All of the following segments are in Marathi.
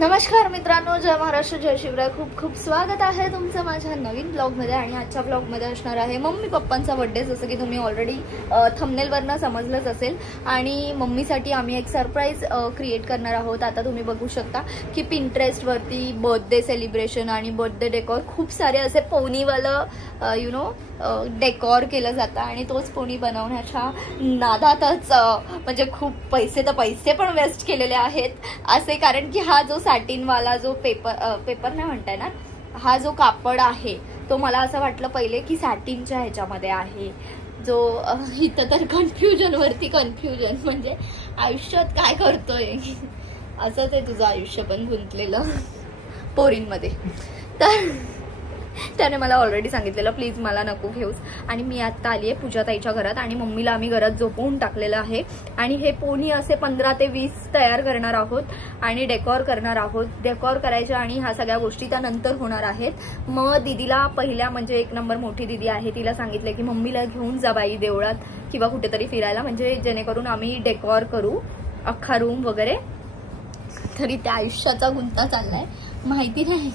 नमस्कार मित्रांनो, जय महाराष्ट्र, जय शिवराय. खूप खूप स्वागत आहे तुमचं माझ्या नवीन ब्लॉगमध्ये. आणि आजच्या ब्लॉगमध्ये असणार आहे मम्मी पप्पांचा बर्थडे, जसं की तुम्ही ऑलरेडी थंबनेलवरनं समजलंच असेल. आणि मम्मीसाठी आम्ही एक सरप्राईज क्रिएट करणार आहोत. आता तुम्ही बघू शकता की पिंटरेस्टवरती बर्थडे सेलिब्रेशन आणि बर्थडे डेकोर खूप सारे असे पोनीवालं डेकोर केलं जातं. आणि तोच पोनी बनवण्याच्या नादातच म्हणजे खूप पैसे पण वेस्ट केलेले आहेत असे. कारण की हा जो सॅटिनवाला जो पेपर नाही म्हणताय ना, हा जो कापड आहे तो मला असं वाटलं पहिले की सॅटिनच्या ह्याच्यामध्ये आहे. जो इथं तर कन्फ्युजन म्हणजे आयुष्यात काय करतोय असंच आहे तुझं आयुष्य पण गुंतलेलं पोरींमध्ये. तर त्याने मला ऑलरेडी सांगितलेलं प्लीज मला नको घेऊस. आणि मी आता आली आहे पूजाताईच्या घरात आणि मम्मीला आम्ही घरात झोपवून टाकलेलं आहे. आणि हे पोनी असे 15 ते 20 तयार करणार आहोत आणि डेकोर करणार आहोत. डेकोर करायचे आणि ह्या सगळ्या गोष्टी त्यानंतर होणार आहेत. मग दीदीला पहिल्या म्हणजे 1 नंबर मोठी दीदी आहे, तिला सांगितलं की मम्मीला घेऊन जा बाई देवळात किंवा कुठेतरी फिरायला, म्हणजे जेणेकरून आम्ही डेकोर करू अख्खा रूम वगैरे. तरी त्या आयुष्याचा गुंता चाललाय, माहिती नाही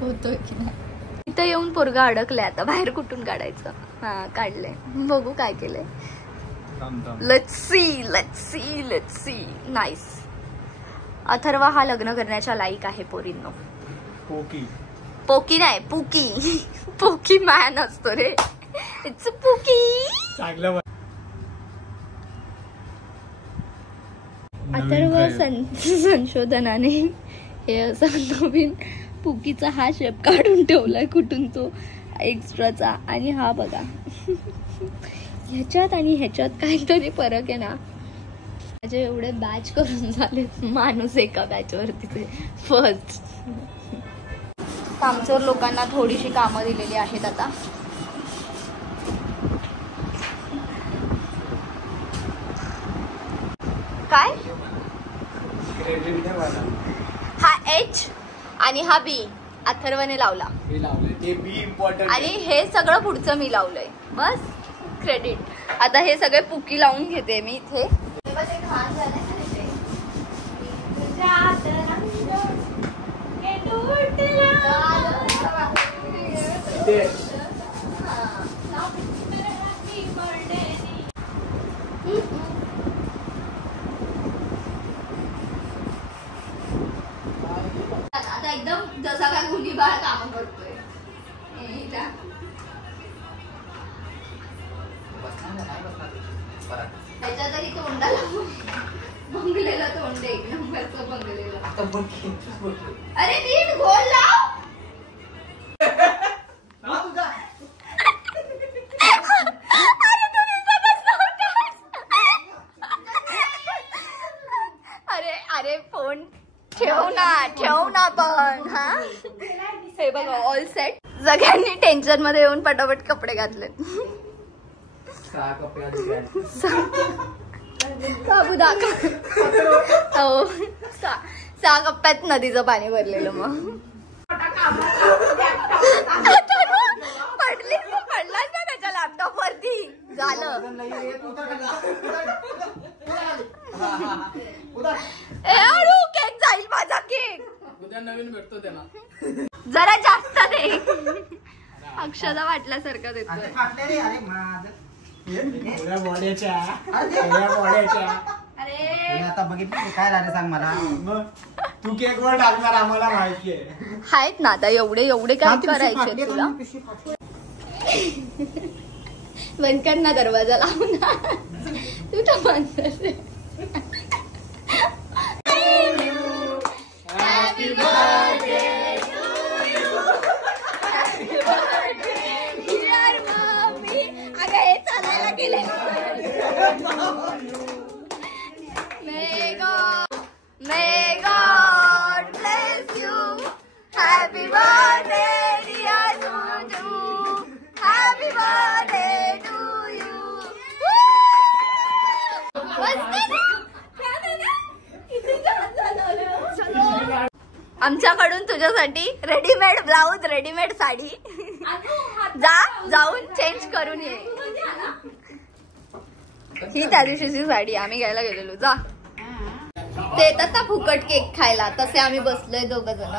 होतोय की नाही. इथं येऊन पोरगा अडकलाय, आता बाहेर कुठून काढायचं. हा काढलंय, बघू काय केलंय. Let's see. नाईस. अथर्वा हा लग्न करण्याच्या लायक आहे पोरींनो. पोकी नाही, पोकी मॅन असतो रे. It's poke. अथर्व संशोधनाने हे असं नवीन पुकीचा हा शेप काढून ठेवलाय कुठून तो एक्स्ट्राचा. आणि हा बघा ह्याच्यात आणि ह्याच्यात काहीतरी फरक आहे ना. माझे एवढे बॅच करून झाले, माणूस एका बॅच वरती फर्स्ट. कामचोर लोकांना थोडीशी कामं दिलेली आहेत आता. काय हा H आणि हा B अथर्वने लावला. आणि हे सगळं पुढचं मी लावलंय. बस क्रेडिट. आता हे सगळे पुकी लावून घेते मी इथे. आता एकदम जसा काय गुन्हेगार काम करतोय. त्याच्या तरी तोंडाला बंगलेलं तोंड, 1 नंबरचं बंगलेलं. अरे नीट गोल लाव. अरे फोन ठेव ना पण. हा हे बघा ऑल सेट. सगळ्यांनी टेन्शन मध्ये येऊन पटापट कपडे घातले. हो 6 कप्प्यात नदीचं पाणी भरलेलं. मग पडलाच ना त्याच्या लॅपटॉप वरती. झालं केक जाईल माझा. केक उद्या नवीन भेटतो त्याला. जरा जास्त दे. अक्षदा वाटल्यासारखा देतोय. अरे आता बघितलं काय झालं सांग मला. तू केक वर टाकणार आम्हाला माहिती आहेत ना. आता एवढे काय करायचे तुला. बंद कर ना दरवाजा लावून. तू तर बंद कर. Happy birthday to you. Happy birthday dear mommy. अगं हे चालायला गेले. May God bless you. Happy birthday dear Juju. Happy birthday to you. आमच्याकडून तुझ्यासाठी रेडीमेड ब्लाऊज, रेडीमेड साडी. जाऊन चेंज करून ये. ही त्या दिवशीची साडी आम्ही घ्यायला गेलेलो. जा ते येतात ना फुकट केक खायला, तसे आम्ही बसलोय दोघ जण.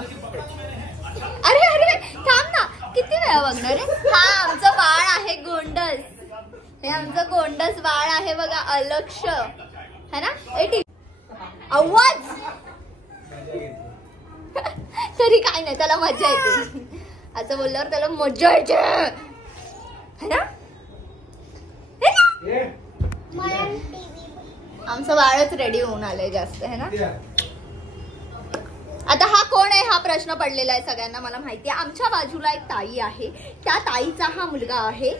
अरे अरे थांब ना, किती वेळा बघणार रे. हा आमचं बाळ आहे गोंडस, हे आमचं गोंडस बाळ आहे बघा, अलक्ष है ना. आवाज तरी काय नाही, त्याला मजा येते. असं बोलल्यावर त्याला मजा येते है ना. आमचं बाळच रेडी होऊन आलंय जास्त है ना. आता हा कोण आहे हा प्रश्न पडलेला आहे सगळ्यांना, मला माहिती आहे. आमच्या बाजूला एक ताई आहे, त्या ताईचा हा मुलगा आहे,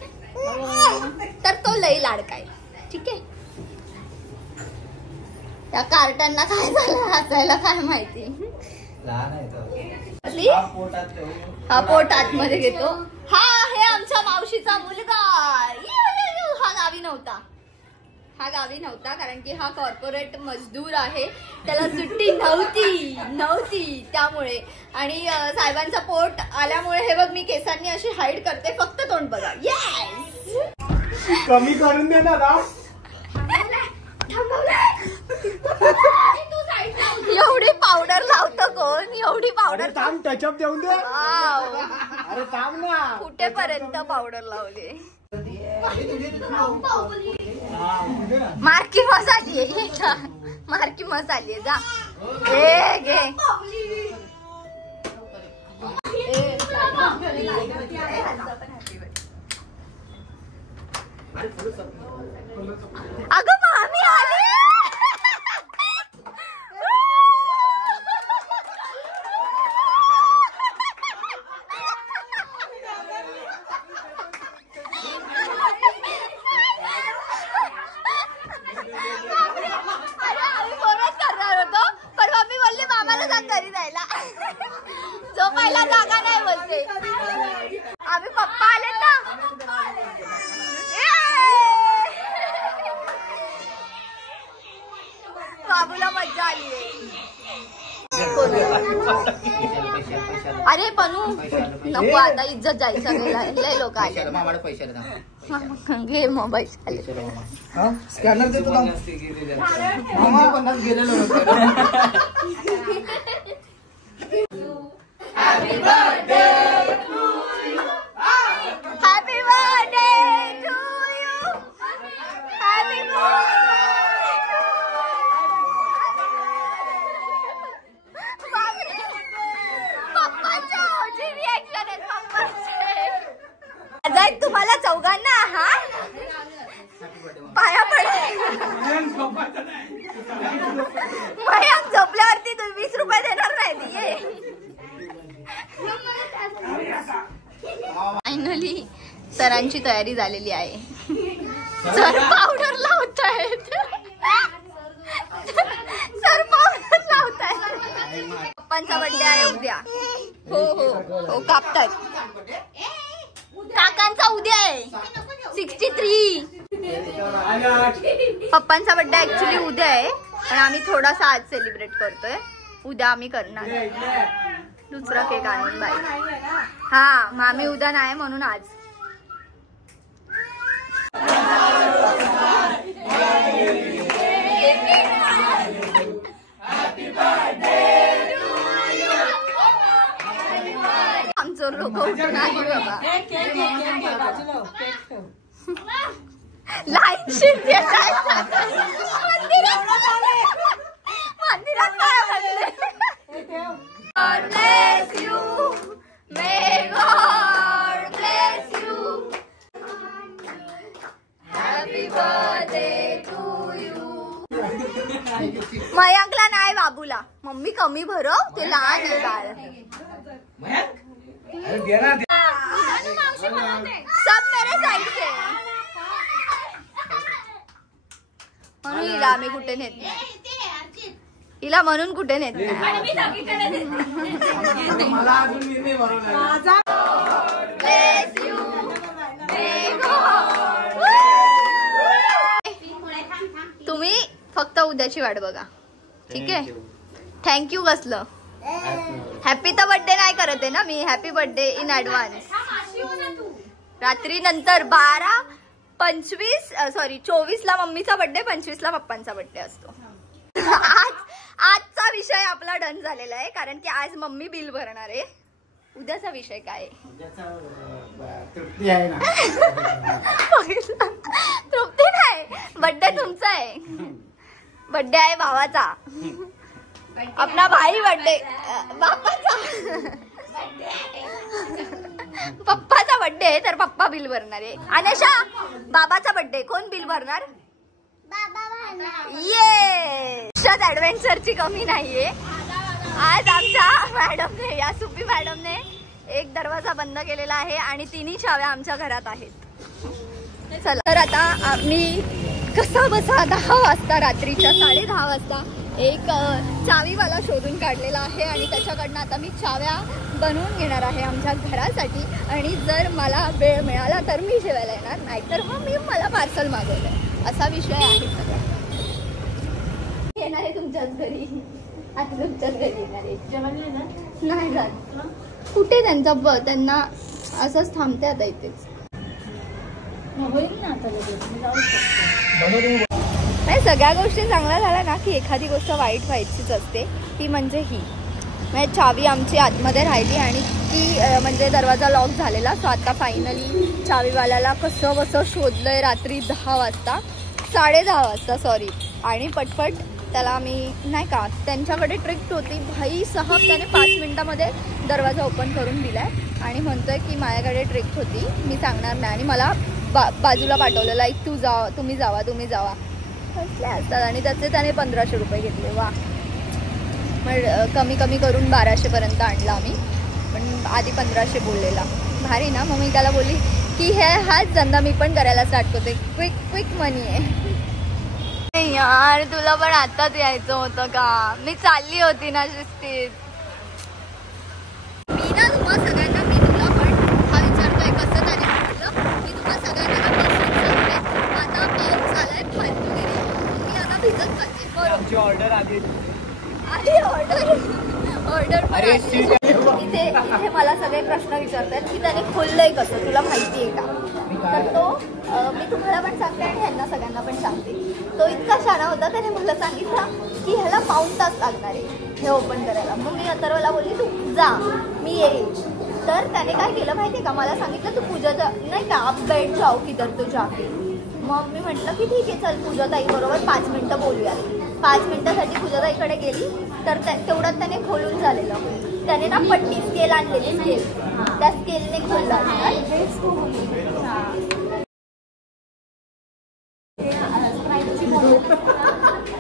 तर तो लई लाडका आहे. ठीक आहे. त्या कार्टांना काय झालं हसायला काय माहिती. हा पोट आतमध्ये घेतो. हा आहे आमच्या मावशीचा मुलगा. हा गावी नव्हता, हा गावी नव्हता कारण की हा कॉर्पोरेट मजदूर आहे, त्याला सुट्टी नव्हती त्यामुळे. आणि साहेबांचा पोट आल्यामुळे हे बघ मी केसांनी अशी हाईड करते, फक्त तोंड बघा. येस कमी करून दे ना. एवढी पावडर लावतो कोण, एवढी पावडर. थांब टचअप देऊन दे. अरे थांब ना, कुठेपर्यंत पावडर लावली. मार्की मसाली आहे, मार्की मसाली आहे. जा घे अगं मामी आली. झोपायला जागा नाही बोलते. आम्ही पप्पा आले ना. बाबूला मज्जा आली. अरे पनू नको, आता इज्जत जाईल सगळे लोक आले. घे मोबाईल. स्कॅनर देतो Happy birthday to you. Happy birthday to you. Happy birthday to you. पप्पाच्या ओजी रिएक्शन आहे पप्पाचे. आता तुम्हाला चौघांना हा पाया पडेल. मयांक झोपल्यावरती तुम्ही 20 रुपये देणार नाही. फायनली सरांची तयारी झालेली आहे. सर पावडर लावतायत, सर पावडर लावतायत. पप्पांचा बर्थडे आहे उद्या. हो हो हो कापतायत. काकांचा उद्या आहे 63. पप्पांचा बर्थडे ऍक्च्युली उद्या आहे, पण आम्ही थोडासा आज सेलिब्रेट करतोय. उद्या आम्ही करणार दुसरा केक आणून बाई. हा मामी उद्या नाही म्हणून आज. आमचं लोक उठून आली बाबा. लाईन शिफ्ट मंदिरात काय म्हणले. God bless you. May God bless you. Happy birthday to you. मयांकला नाही बाबूला. मम्मी कमी भरव, ते लहान आहे बाळ. सब मेरे साइड से. म्हणून हिला आम्ही कुठे नेत नाही. हिला म्हणून कुठे नेत नाही. तुम्ही फक्त उद्याची वाट बघा. ठीक आहे. थँक्यू कसलं. हॅपी तर बर्थडे नाही करत आहे ना मी. Happy birthday in advance. रात्री नंतर 24 ला मम्मीचा बर्थडे, 25 ला पप्पांचा बर्थडे असतो. आजचा विषय आपला डन झालेला आहे, कारण की आज मम्मी बिल भरणार आहे. उद्याचा विषय काय आहे? तृप्ती आहे ना. तृप्ती नाही, बर्थडे तुमचा आहे. बर्थडे आहे भावाचा. आपला भाई बर्थडे, बाप्पाचा. पप्पाचा बर्थडे आहे तर पप्पा बिल भरणार आहे. अनेशा, बाबाचा बर्थडे कोण बिल भरणार? ये ऍडव्हेंचरची कमी नाहीये. आज आमच्या मॅडमने, या सुपी मॅडमने एक दरवाजा बंद केलेला आहे आणि तिन्ही चाव्या आमच्या घरात आहेत. चला तर आता आम्ही कसा बसा 10 वाजता, रात्रीच्या 10:30 वाजता एक चावीवाला शोधून काढलेला आहे आणि त्याच्याकडनं आता मी चाव्या बनवून घेणार आहे आमच्या घरासाठी. आणि जर मला वेळ मिळाला तर मी जेवायला येणार, नाहीतर मग मला पार्सल मागवलंय. असा विषय आहे सगळा. येणार आहे तुमच्याच घरी, आता तुमच्याच घरी येणार आहे. नाही जात कुठे, त्यांना असंच थांबते आता इथेच. नाही, सगळ्या गोष्टी चांगल्या झाल्या ना की एखादी गोष्ट वाईट व्हायचीच असते. ती म्हणजे ही, म्हणजे चावी आमची आतमध्ये राहिली आणि ती म्हणजे दरवाजा लॉक झालेला. सो आता फायनली चावीवाल्याला कसं बसं शोधलंय रात्री 10 वाजता, 10:30 वाजता सॉरी. आणि पटपट त्याला मी नाही का, त्यांच्याकडे ट्रिक होती भाई साहब, त्याने 5 मिनिटामध्ये दरवाजा ओपन करून दिलाय आणि म्हणतोय की माझ्याकडे ट्रिक होती, मी सांगणार नाही. आणि मला बाजूला पाठवलं, लाईक तुम्ही जावा असले असतात. आणि त्याने 1500 रुपये घेतले. वा. मग कमी करून 1200 पर्यंत आणला आम्ही, पण आधी 1500 बोललेला. भारी ना. मग मी त्याला बोलली की हाच धंदा मी पण करायला स्टार्ट करते, क्विक मनी आहे. यार तुला पण आताच यायचं होतं का? मी चालली होती ना शिस्तीत. मी ना तुम्हा सगळ्यांना, मी तुला पण हा विचारतोय कसं त्याने म्हटलं, मी तुम्हा सगळ्यांना बसून सांगते. आता पाऊस आलाय फालतूगिरी, मी आता भिजत जाते. आमची ऑर्डर आली. ऑर्डर इथे मला सगळे प्रश्न विचारतात की त्याने खोललंय कसं, तुला माहिती आहे का? तर तो मी तुम्हाला पण सांगते आणि ह्यांना सगळ्यांना पण सांगते. तो इतका शाणा होता, त्याने मला सांगितलं की ह्याला 1.5 तास लागणार आहे हे ओपन करायला. मग मी अथर्वला बोलली तू जा, मी येईल. तर त्याने काय केलं माहिती आहे का, मला सांगितलं तू पूजाचा नाही का, आप बैठ जाओ किधर तो जाके. मग मी म्हटलं की ठीक आहे चल पूजाताई बरोबर 5 मिनिटं बोलूया. 5 मिनिटासाठी पूजाताईकडे गेली तर तेवढ्यात त्याने खोलून झालेलं. त्याने ना पट्टी स्केल आणलेली, स्केल, त्या स्केलने खोलला.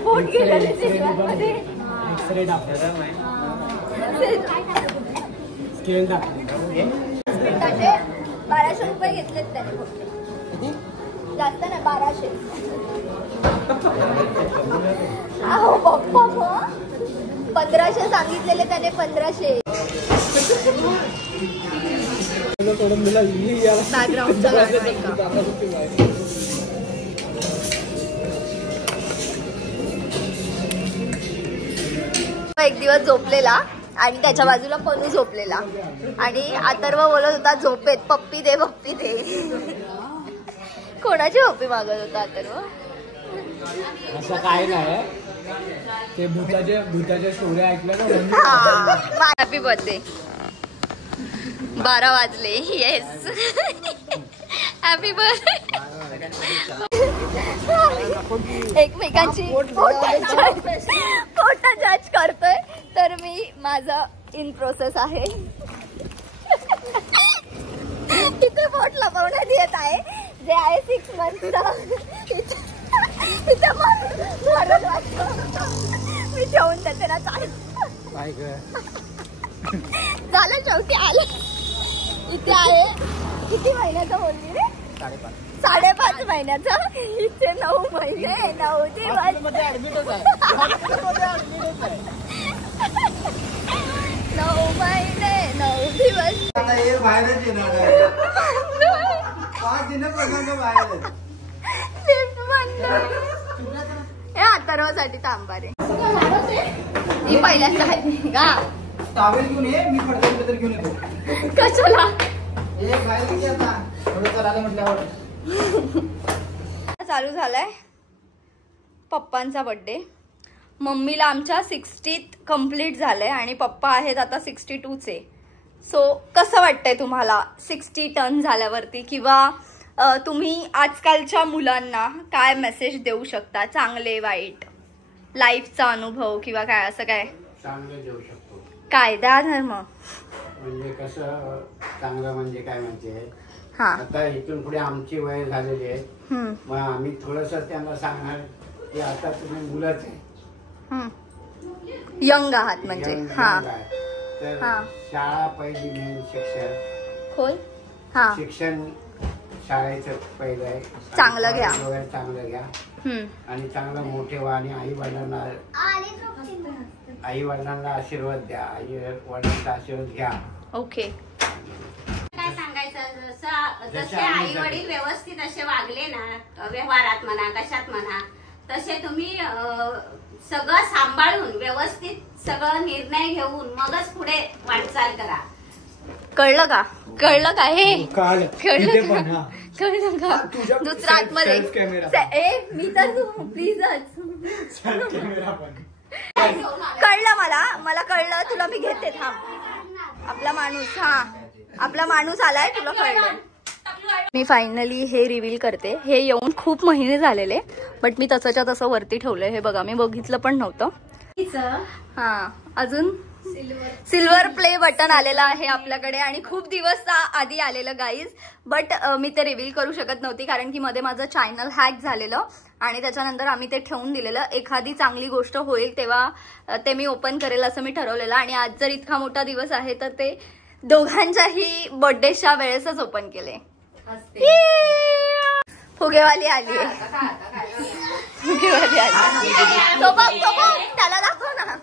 पोट गेलेले चित्रामध्ये. एक्सरे दाखवला स्केल दाखवले. 1200 रुपये घेतलेत त्याने फक्त, जास्त नाही 1200. अहो पप्पा मग 1500 सांगितलेले त्याने, 1500. बॅकग्राऊंडचा एक दिवस झोपलेला आणि त्याच्या बाजूला पनू झोपलेला आणि अथर्व बोलत होता झोपेत पप्पी दे पप्पी दे. कोणाची पप्पी मागत होता अथर्व? असं काय नाही, ते भूताच्या स्टोऱ्या ऐकल्या ना. Happy birthday. 12 वाजले. Yes, happy birthday. एकमेकांची फोटो जज करतोय तर मी माझं इन प्रोसेस आहे. इथे बोट लपवण्यात येत आहे जे आहे 6 मंथचा. मी ठेवून त्याचे ना झालं, शेवटी आले. इथे आहे किती महिन्याचा बोलली रे? 5.5 महिन्याचा. इथे 9 महिने 9 दिवस. 9 महिने 9 दिवस. बाहेरच येणार. हे अथर्वसाठी तांबा रे. ही पहिल्यांदा आहे का? टॉवेल घेऊन ये, मी पडतो घेऊन येतो. कशाला? म्हटल्यावर चालू झालाय पप्पांचा बर्थडे. मम्मीला आमच्या 60th कंप्लीट झालंय आणि पप्पा आहेत आता 62चे. सो कसं वाटतंय तुम्हाला 60 टर्न झाल्यावरती, किंवा तुम्ही आजकालच्या मुलांना काय मेसेज देऊ शकता, चांगले वाईट लाईफचा अनुभव किंवा काय असं काय चांगलं देऊ शकतो? काय द्या धर्म म्हणजे कसं चांगलं म्हणजे काय म्हणजे हा आता इथून पुढे आमची वय झालेली आहे, मग आम्ही थोडस त्यांना सांगणार की आता तुम्ही मुलंच आहे, यंग आहात म्हणजे हा तर हा. शाळा पहिली मेन शिक्षण, होय हा शिक्षण शाळेचं पहिलं आहे, चांगलं घ्या. वगैरे चांगलं घ्या आणि चांगलं मोठे व्हा आणि आई वडिलांना आशीर्वाद द्या, आई वडिलांचा आशीर्वाद घ्या. ओके काय सांगायचं, जसे आई वडील व्यवस्थित असे वागले ना व्यवहारात म्हणा कशात म्हणा, तसे तुम्ही सगळं सांभाळून व्यवस्थित सगळं निर्णय घेऊन मगच पुढे वाटचाल करा. कळलं का? कळलं का? हे कळलं कळलं का? दुसरा आतमध्ये मी तर प्लीजच कळलं मला कळलं. तुला मी घेते थांब. आपला माणूस आपला माणूस आलाय, तुला कळलं. मी फायनली हे रिव्हील करते. हे येऊन खूप महिने झालेले, बट मी तसंच्या तसं वरती ठेवलंय. हे बघा, मी बघितलं पण नव्हतं. हा अजून सिल्वर प्ले बटन आलेलं आहे आपल्याकडे आणि खूप दिवस आधी आलेलं गाईज, बट मी ते रिव्हील करू शकत नव्हती कारण की मध्ये माझं चॅनल हॅक झालेलं आणि त्याच्यानंतर आम्ही ते ठेवून दिलेलं. एखादी चांगली गोष्ट होईल तेव्हा ते मी ओपन करेल असं मी ठरवलेलं आणि आज जर इतका मोठा दिवस आहे तर ते दोघांच्याही बर्थडेच्या वेळेसच ओपन केले. फुगेवाली आली, फुगेवाली आली. तो बघ त्याला दाखव ना.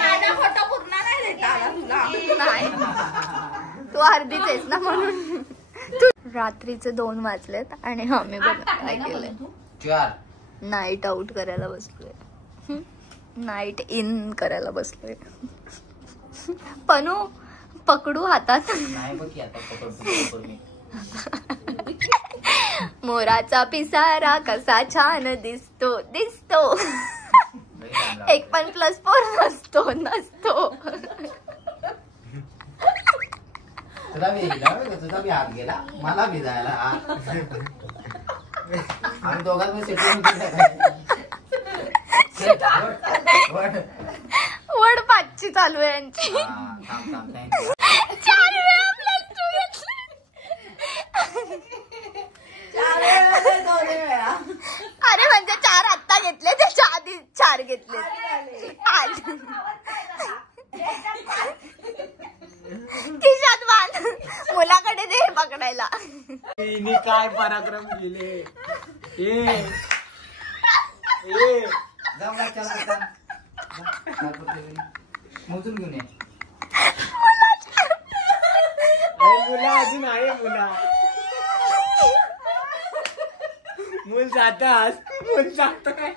माझा फोटो पूर्ण नाही देता तुला. नाही, तू अर्धीच आहेस ना म्हणून. रात्रीचे 2 वाजलेत आणि आम्ही काय केलंय, नाईट आउट करायला बसलोय, नाईट इन करायला बसलोय. पनू पकडू हातात. मोराचा पिसारा कसा छान दिसतो दिसतो, 1+4 नसतो. तुला मी तुझा मी हात गेला, मला भिजायला आम्ही दोघांमध्ये वड 5ची चालू आहे यांची. 4 वेळा +2 घेतले. अरे म्हणजे 4 आत्ता घेतले, त्याच्या आधी 4 घेतले. खिशात बांध, मुलाकडे दे पकडायला. काय पराक्रम केले. मोजून घेऊन ये. मुला अजून आहे, मूल जातात, मूल जात काय.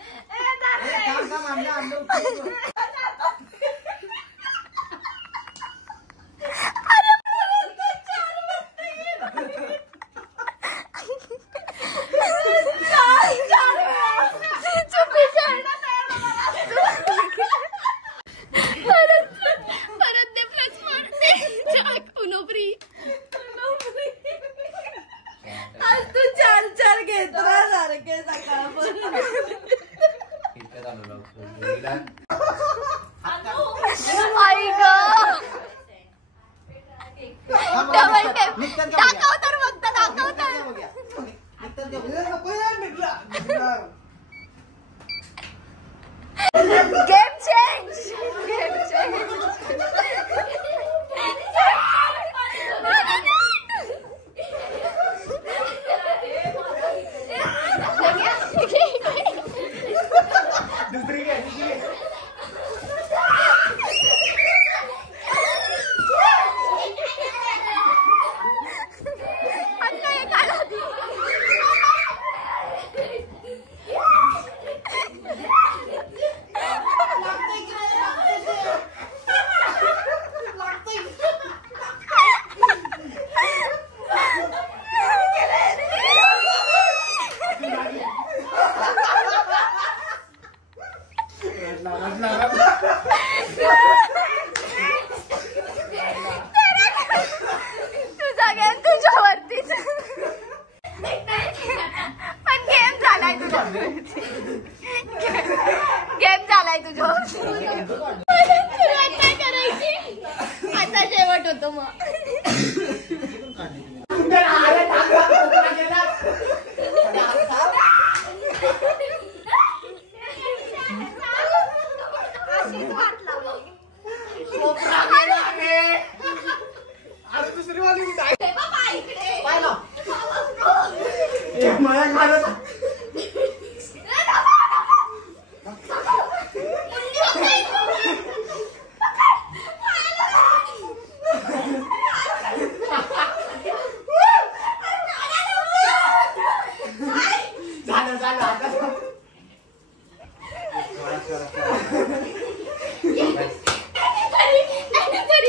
गेम झालाय तुझ्यावर. सुरुवात काय करायची आता शेवट होतो मग. दुसरी वाली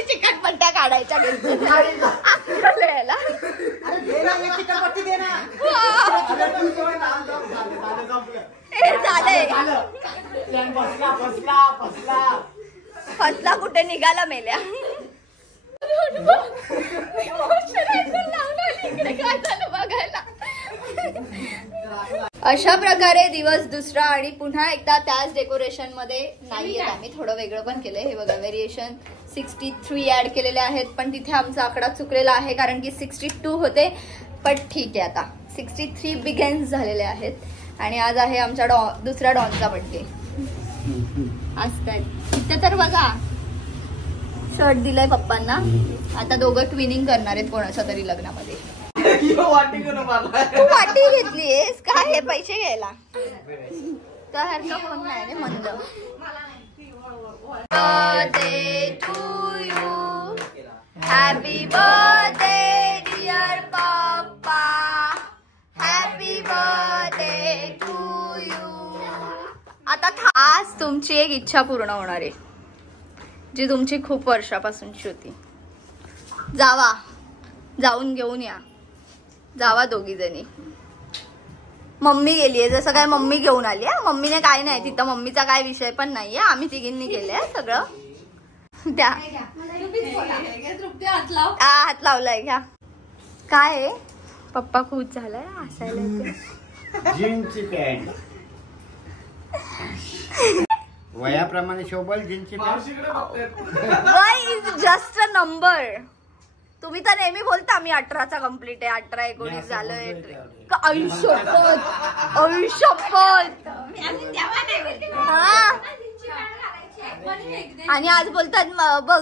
चिकटपट्ट्या काढायच्या आपल्याला. फसला कुठे निघाला मेल्या. बघायला अशा प्रकारे दिवस दुसरा आणि पुन्हा एकदा त्याच डेकोरेशन मध्ये नाहीये. आम्ही थोडं वेगळं पण केलंय. हे बघा व्हेरिएशन 63 ऍड केलेले आहेत, पण तिथे आमचा आकडा चुकलेला आहे कारण की 62 होते. पण ठीक आहे, आता 63 बिगेन्स झालेले आहेत. आणि आज आहे आमच्या दुसऱ्या डॉनचा बर्थडे. असतात इथे तर बघा शर्ट दिलाय पप्पांना. आता दोघं ट्विनिंग करणार आहेत कोणाच्या तरी लग्नामध्ये. तू वाटी घेतलीयस काय हे पैसे घ्यायला? त्यासारखं फोन नाही रे मंद. Birthday to you, happy birthday dear पप्पा, हॅपी बर्थडे टू यू. आता आज तुमची एक इच्छा पूर्ण होणार आहे जी तुमची खूप वर्षापासूनची होती. जाऊन घेऊन या. जावा दोघी जणी. मम्मी गेलीये, जसं काय मम्मी घेऊन आली आहे. मम्मीने काय नाही, तिथं मम्मीचा काय विषय पण नाहीये. आम्ही तिघींनी केलंय सगळं. त्या हात लावलाय घ्या. काय आहे पप्पा खुश झालाय हसायला. जीन्सची पॅन्ट वयाप्रमाणे शोभल. जीन्सची वय इज जस्ट अ नंबर. तुम्ही तर नेहमी बोलता मी 18चा कम्प्लीट आहे, 18 19 झालंय. आयुष्यपत आणि आज बोलतात बघ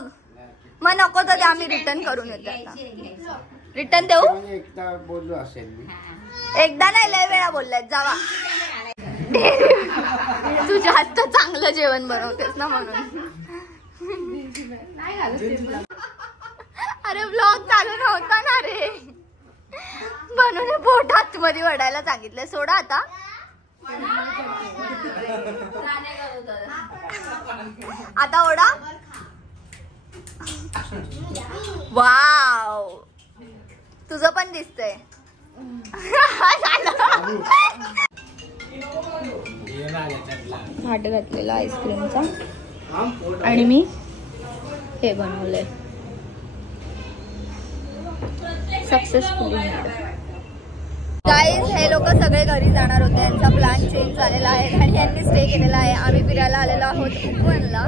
मग नको तर आम्ही रिटर्न करून येतो. आता रिटर्न देऊ. एकदा बोललो असेल मी. एकदा नाही लय वेळा बोललाय. जावा. तू जास्त चांगलं जेवण बनवतेस ना म्हणून. अरे ब्लॉग चालू नव्हता ना रे म्हणून पोटात मध्ये वडायला सांगितलं. सोडा आता. आता ओढा. वाव तुझं पण दिसतंय. भाट घातलेला आईस्क्रीमचा आणि मी हे बनवलंय सक्सेसफुली. गाईज हे लोक सगळे घरी जाणार होते. यांचा प्लॅन चेंज झालेला आहे आणि यांनी स्टे केलेला आहे. आम्ही फिरायला आलेलो आहोत उपवनला.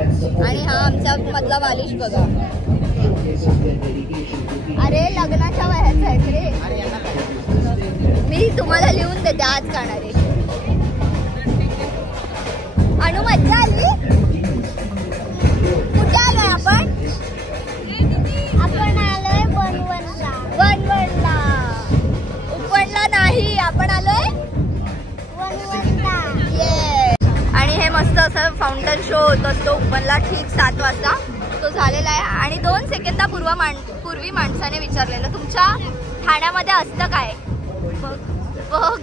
आणि हा आमच्या मधला बालिश बघा. अरे लग्नाच्या वयाचा आहेत रे. मी तुम्हाला लिहून देते आज काढणारे. अनु मज्जा आली. कुठे आलोय आपण? आपण आलोय वनवनला. उपवनला नाही, आपण आलोय वनवनला. आणि हे मस्त असं फाउंटन शो होत असतो उपवनला ठीक 7 वाजता. तो झालेला आहे. आणि 2 सेकंदापूर्वी माणसाने विचारलेलं तुमच्या ठाण्यामध्ये असतं काय? बघ